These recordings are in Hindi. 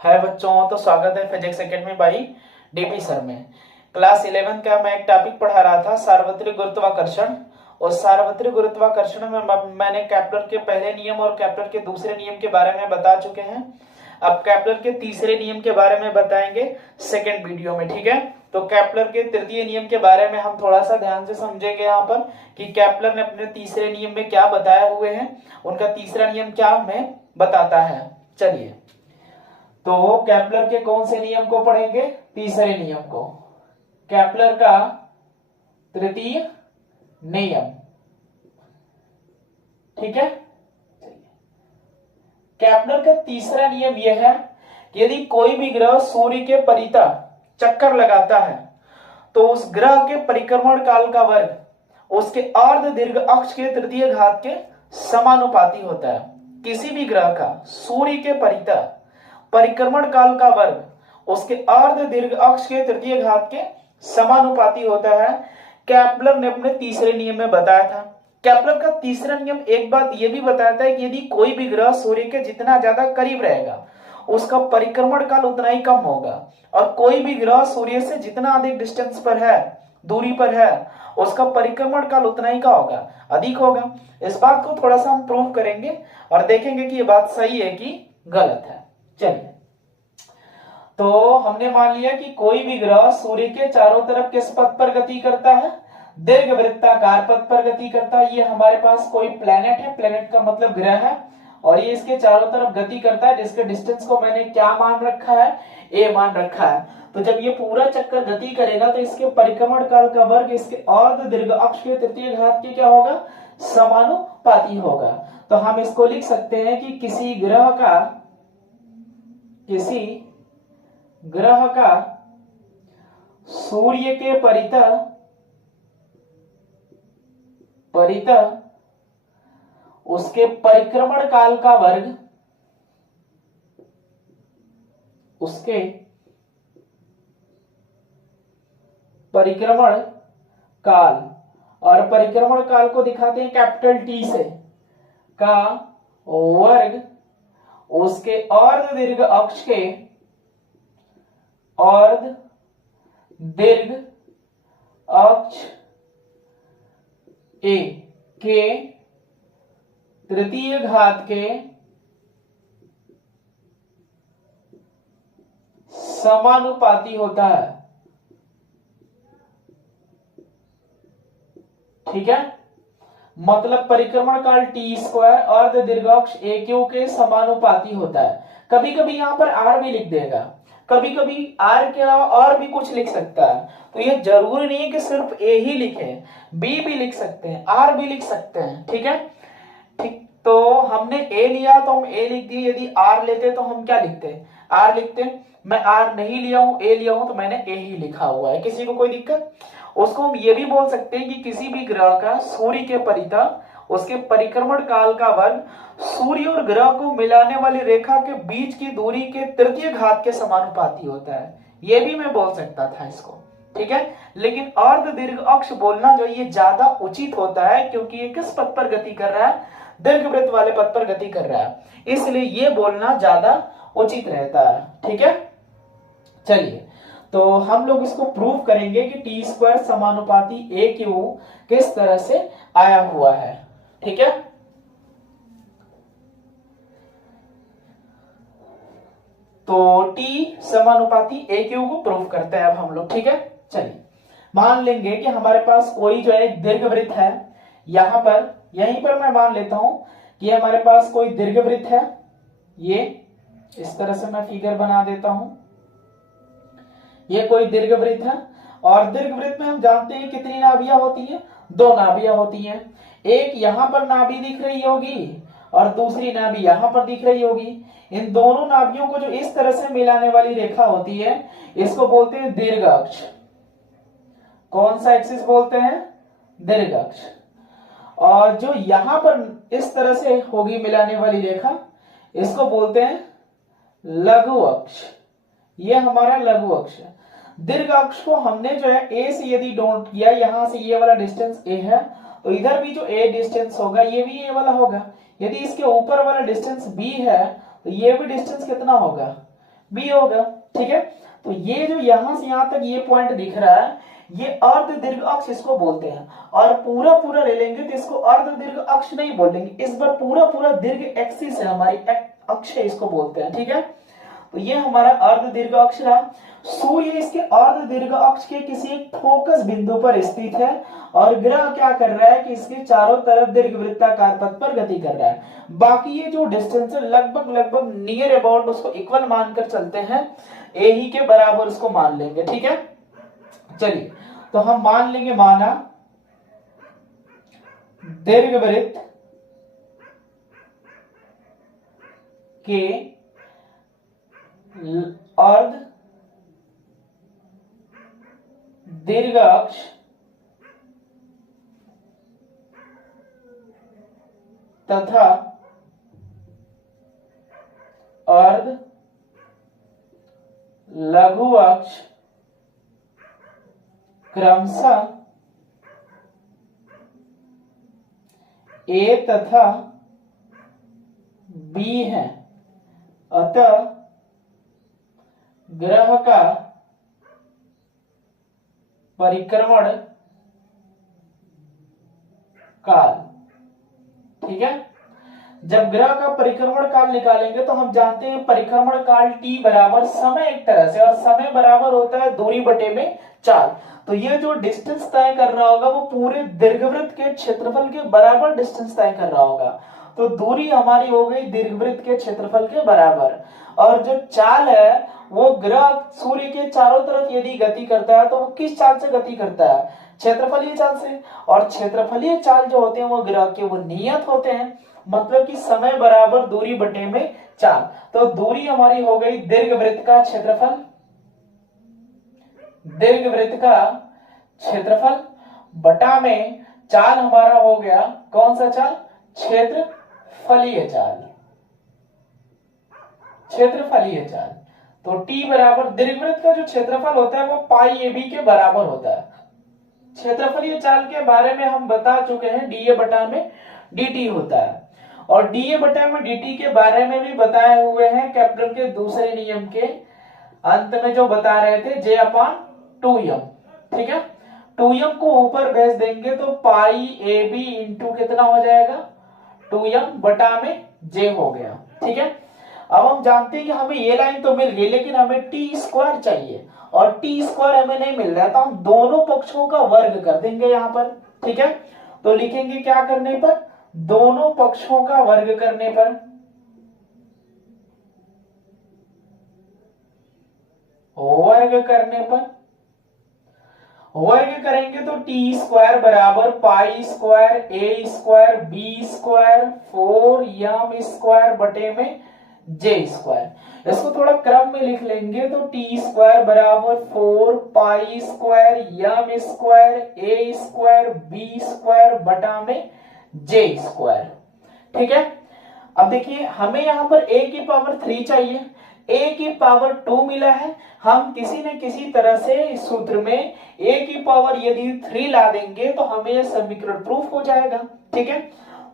हाय बच्चों, तो स्वागत है physics academy by DP sir में। क्लास 11 का मैं एक टॉपिक पढ़ा रहा था, सार्वत्रिक गुरुत्वाकर्षण। और सार्वत्रिक गुरुत्वाकर्षण में मैंने केपलर के पहले नियम और केपलर के दूसरे नियम के बारे में बता चुके हैं। अब केपलर के तीसरे नियम के बारे में बताएंगे सेकेंड वीडियो में, ठीक है। तो केपलर के तृतीय नियम के बारे में हम थोड़ा सा ध्यान से समझेंगे यहाँ पर कि केपलर ने अपने तीसरे नियम में क्या बताए हुए हैं, उनका तीसरा नियम क्या हमें बताता है। चलिए, तो केपलर के कौन से नियम को पढ़ेंगे? तीसरे नियम को, केपलर का तृतीय नियम, ठीक है। केपलर का तीसरा नियम यह है कि यदि कोई भी ग्रह सूर्य के परितः चक्कर लगाता है तो उस ग्रह के परिक्रमण काल का वर्ग उसके अर्ध दीर्घ अक्ष के तृतीय घात के समानुपाती होता है। किसी भी ग्रह का सूर्य के परितः परिक्रमण काल का वर्ग उसके अर्ध दीर्घ अक्ष के तृतीय घात के समानुपाती होता है। केपलर ने अपने तीसरे नियम में बताया था। केपलर का तीसरा नियम एक बात यह भी बताता है कि यदि कोई भी ग्रह सूर्य के जितना ज्यादा करीब रहेगा उसका परिक्रमण काल उतना ही कम होगा, और कोई भी ग्रह सूर्य से जितना अधिक डिस्टेंस पर है, दूरी पर है, उसका परिक्रमण काल उतना ही का होगा, अधिक होगा। इस बात को थोड़ा सा हम प्रूव करेंगे और देखेंगे कि ये बात सही है कि गलत है। चलिए, तो हमने मान लिया कि कोई भी ग्रह सूर्य के चारों तरफ किस पथ पर गति करता है? दीर्घवृत्ताकार पथ पर गति करता है। ये हमारे पास कोई प्लेनेट है, प्लेनेट का मतलब ग्रह है, और ये इसके चारों तरफ गति करता है, जिसके डिस्टेंस को मैंने क्या मान रखा है? ए मान रखा है। तो जब ये पूरा चक्कर गति करेगा तो इसके परिक्रमण काल का वर्ग इसके अर्ध दीर्घ अक्ष के तृतीय घात के क्या होगा? समानुपाती होगा। तो हम इसको लिख सकते हैं कि किसी ग्रह का सूर्य के परितः उसके परिक्रमण काल का वर्ग उसके परिक्रमण काल, और परिक्रमण काल को दिखाते हैं कैपिटल टी से, का वर्ग उसके अर्ध दीर्घ अक्ष के अर्ध दीर्घ अक्ष ए के तृतीय घात के समानुपाती होता है, ठीक है। मतलब परिक्रमण काल टी स्क्वायर अर्ध दीर्घाक्ष ए क्यू के समानुपाती होता है। कभी कभी यहां पर आर भी लिख देगा, कभी कभी आर के अलावा और भी कुछ लिख सकता है। तो ये जरूरी नहीं है कि सिर्फ ए ही लिखे, बी भी लिख सकते हैं, आर भी लिख सकते हैं, ठीक है। ठीक, तो हमने ए लिया तो हम ए लिख दिए। यदि आर लेते तो हम क्या लिखते? आर लिखते। मैं आर नहीं लिया हूं, ए लिया हूं, तो मैंने ए ही लिखा हुआ है। किसी को कोई दिक्कत? उसको हम ये भी बोल सकते हैं कि किसी भी ग्रह का सूर्य के परितः उसके परिक्रमण काल का वर्ग सूर्य और ग्रह को मिलाने वाली रेखा के बीच की दूरी के तृतीय घात के समानुपाती होता है। ये भी मैं बोल सकता था इसको, ठीक है। लेकिन अर्ध दीर्घ अक्ष बोलना जो ये ज्यादा उचित होता है, क्योंकि ये किस पथ पर गति कर रहा है? दीर्घवृत्त वाले पथ पर गति कर रहा है, इसलिए ये बोलना ज्यादा उचित रहता है, ठीक है। चलिए, तो हम लोग इसको प्रूव करेंगे कि टी स्क्वायर समानुपाती ए क्यू किस तरह से आया हुआ है, ठीक है। तो टी समानुपाती ए क्यू को प्रूव करते हैं अब हम लोग, ठीक है। चलिए, मान लेंगे कि हमारे पास कोई जो है दीर्घवृत्त है, यहां पर, यहीं पर मैं मान लेता हूं कि हमारे पास कोई दीर्घवृत्त है। ये इस तरह से मैं फिगर बना देता हूं। ये कोई दीर्घवृत्त है, और दीर्घवृत्त में हम जानते हैं कितनी नाभियां होती हैं? दो नाभियां होती हैं। एक यहां पर नाभि दिख रही होगी और दूसरी नाभि यहां पर दिख रही होगी। इन दोनों नाभियों को जो इस तरह से मिलाने वाली रेखा होती है, इसको बोलते हैं दीर्घ अक्ष। कौन सा एक्सिस बोलते हैं? दीर्घ अक्ष। और जो यहां पर इस तरह से होगी मिलाने वाली रेखा, इसको बोलते हैं लघु अक्ष। ये हमारा लघु अक्ष है। दीर्घ अक्ष को हमने जो है ए से यदि डोंट किया, यहां से ये वाला डिस्टेंस ए है, तो इधर भी जो ए डिस्टेंस होगा ये भी ए वाला होगा। यदि इसके ऊपर वाला डिस्टेंस बी है तो ये भी डिस्टेंस कितना होगा? बी होगा। ठीक है, तो ये जो यहां से यहां तक ये पॉइंट दिख रहा है, ये अर्ध दीर्घ अक्ष इसको बोलते हैं। और पूरा पूरा ले लेंगे तो इसको अर्ध दीर्घ अक्ष नहीं बोलेंगे, इस बार पूरा पूरा दीर्घ एक्सिस है, हमारी अक्ष है, इसको बोलते हैं। ठीक है, तो ये हमारा अर्ध दीर्घ अक्ष रहा। सूर्य इसके अर्ध दीर्घ अक्ष के किसी एक फोकस बिंदु पर स्थित है और ग्रह क्या कर रहा है कि इसके चारों तरफ दीर्घवृत्ताकार पथ पर गति कर रहा है। बाकी ये जो डिस्टेंस है लगभग लगभग नियर अबाउट उसको इक्वल मानकर चलते हैं, ए ही के बराबर उसको मान लेंगे। ठीक है, चलिए तो हम मान लेंगे, माना दीर्घवृत्त के अर्ध दीर्घ अक्ष तथा अर्ध लघु अक्ष क्रमशः ए तथा बी है। अतः ग्रह का परिक्रमण काल, ठीक है, जब ग्रह का परिक्रमण काल निकालेंगे तो हम जानते हैं परिक्रमण काल t बराबर समय एक तरह से, और समय बराबर होता है दूरी बटे में चाल। तो ये जो डिस्टेंस तय कर रहा होगा वो पूरे दीर्घवृत्त के क्षेत्रफल के बराबर डिस्टेंस तय कर रहा होगा। तो दूरी हमारी हो गई दीर्घवृत्त के क्षेत्रफल के बराबर, और जो चाल है वो ग्रह सूर्य के चारों तरफ यदि गति करता है तो वो किस चाल से गति करता है, क्षेत्रफलीय चाल से। और क्षेत्रफलीय चाल जो होते हैं वो ग्रह के वो नियत होते हैं, मतलब कि समय बराबर दूरी बटे में चाल। तो दूरी हमारी हो गई दीर्घवृत्त का क्षेत्रफल, दीर्घवृत्त का क्षेत्रफल बटा में चाल हमारा हो गया कौन सा चाल, क्षेत्रफलीय चाल, क्षेत्रफलीय चाल। तो t बराबर दीर्घवृत्त का जो क्षेत्रफल होता है वो पाई ए बी के बराबर होता है। क्षेत्रफलीय चाल के बारे में हम बता चुके हैं, डीए बटा में dt होता है, और डीए बटा में dt के बारे में भी बताए हुए हैं केप्लर के दूसरे नियम के अंत में जो बता रहे थे, J अपान 2m। ठीक है, 2m को ऊपर भेज देंगे तो पाई ए बी इंटू कितना हो जाएगा, 2m बटा में J हो गया। ठीक है, अब हम जानते हैं कि हमें ये लाइन तो मिल गई लेकिन हमें टी स्क्वायर चाहिए, और टी स्क्वायर हमें नहीं मिल रहा है, तो हम दोनों पक्षों का वर्ग कर देंगे यहां पर। ठीक है, तो लिखेंगे क्या करने पर, दोनों पक्षों का वर्ग करने पर, वर्ग करने पर, वर्ग करेंगे तो टी स्क्वायर बराबर pi square A square B square 4m square बटे में J स्क्वायर। इसको थोड़ा क्रम में लिख लेंगे तो टी स्क्वायर बराबर 4 pi square m square A square B square बटा में J स्क्वायर। ठीक है, अब देखिए हमें यहाँ पर a की पावर 3 चाहिए, a की पावर 2 मिला है, हम किसी न किसी तरह से इस सूत्र में a की पावर यदि 3 ला देंगे तो हमें यह समीकरण प्रूफ हो जाएगा। ठीक है,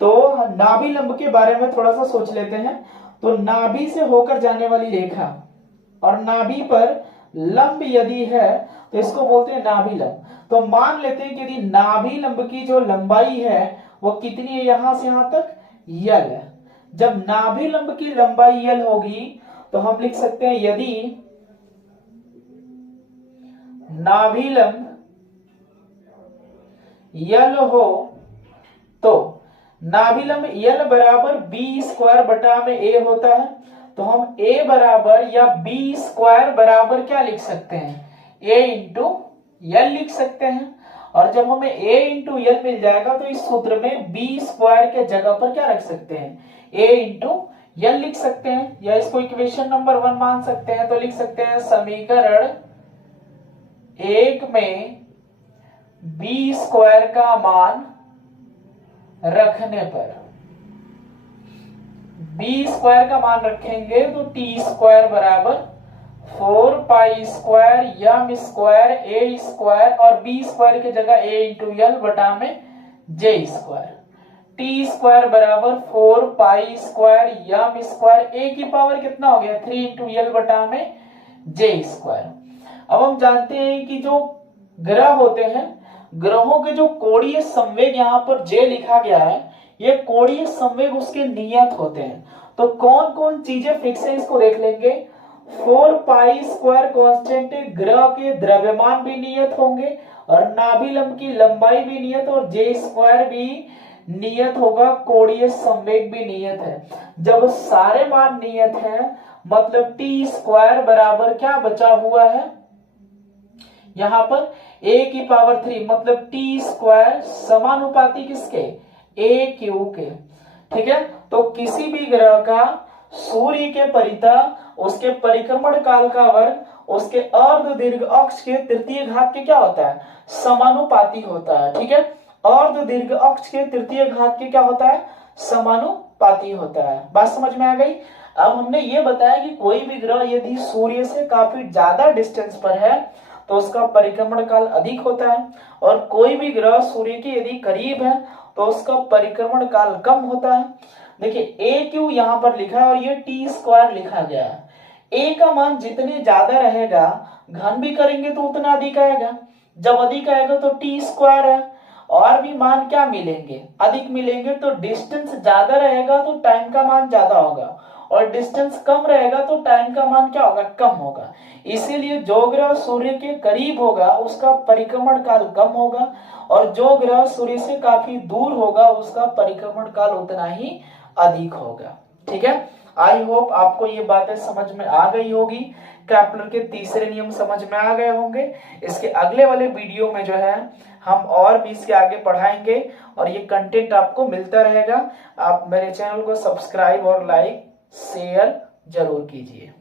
तो नाभि लंब के बारे में थोड़ा सा सोच लेते हैं। तो नाभि से होकर जाने वाली रेखा और नाभि पर लंब यदि है तो इसको बोलते हैं नाभि लंब। तो मान लेते हैं कि यदि नाभि लंब की जो लंबाई है वो कितनी है, यहां से यहां तक यल है। जब नाभि लंब की लंबाई यल होगी तो हम लिख सकते हैं यदि नाभि लंब यल हो तो नाभि लंब यल बराबर बी स्क्वायर बटा में ए होता है। तो हम a बराबर या बी स्क्वायर बराबर क्या लिख सकते हैं, a इंटू यल लिख सकते हैं। और जब हमें a इंटू यल मिल जाएगा तो इस सूत्र में बी स्क्वायर के जगह पर क्या रख सकते हैं, a इंटू यल लिख सकते हैं, या इसको इक्वेशन नंबर 1 मान सकते हैं। तो लिख सकते हैं समीकरण 1 में बी स्क्वायर का मान रखने पर, बी स्क्वायर का मान रखेंगे तो टी स्क्वायर बराबर 4 pi square m square a square और b स्क्वायर की जगह a इंटू यल बटा में J स्क्वायर। टी स्क्वायर बराबर 4 पाई स्क्वायर यम स्क्वायर, ए की पावर कितना हो गया 3 इंटू यल बटा में जे स्क्वायर। अब हम जानते हैं कि जो ग्रह होते हैं, ग्रहों के जो कोणीय संवेग यहाँ पर जे लिखा गया है, ये कोणीय संवेग उसके नियत होते हैं। तो कौन कौन चीजें फिक्स है इसको देख लेंगे। 4 पाई स्क्वायर कांस्टेंट है, ग्रह के द्रव्यमान भी नियत होंगे और नाभिलंब की लंबाई भी नियत, और जे स्क्वायर भी नियत होगा, कोणीय संवेग भी नियत है। जब सारे मान नियत हैं मतलब टी स्क्वायर बराबर क्या बचा हुआ है यहां पर a की पावर 3, मतलब टी स्क्वायर समानुपाती किसके ए क्यू के। ठीक है, तो किसी भी ग्रह का सूर्य के परितः उसके परिक्रमण काल का वर्ग उसके अर्ध दीर्घ अक्ष के तृतीय घात के क्या होता है समानुपाती होता है। ठीक है, अर्ध दीर्घ अक्ष के तृतीय घात के क्या होता है समानुपाती होता है। बात समझ में आ गई। अब हमने ये बताया कि कोई भी ग्रह यदि सूर्य से काफी ज्यादा डिस्टेंस पर है तो उसका परिक्रमण काल अधिक होता है, और कोई भी ग्रह सूर्य के यदि करीब है तो उसका परिक्रमण काल कम होता है। देखिए ए क्यू यहाँ पर लिखा है और ये टी स्क्वायर लिखा गया है। ए का मान जितने ज्यादा रहेगा घन भी करेंगे तो उतना अधिक आएगा, जब अधिक आएगा तो टी स्क्वायर है, और भी मान क्या मिलेंगे अधिक मिलेंगे। तो डिस्टेंस ज्यादा रहेगा तो टाइम का मान ज्यादा होगा, और डिस्टेंस कम रहेगा तो टाइम का मान क्या होगा कम होगा। इसीलिए जो ग्रह सूर्य के करीब होगा उसका परिक्रमण काल कम होगा, और जो ग्रह सूर्य से काफी दूर होगा उसका परिक्रमण काल उतना ही अधिक होगा। ठीक है, आई होप आपको ये बातें समझ में आ गई होगी, केपलर के तीसरे नियम समझ में आ गए होंगे। इसके अगले वाले वीडियो में जो है हम और भी इसके आगे पढ़ाएंगे, और ये कंटेंट आपको मिलता रहेगा। आप मेरे चैनल को सब्सक्राइब और लाइक शेयर जरूर कीजिए।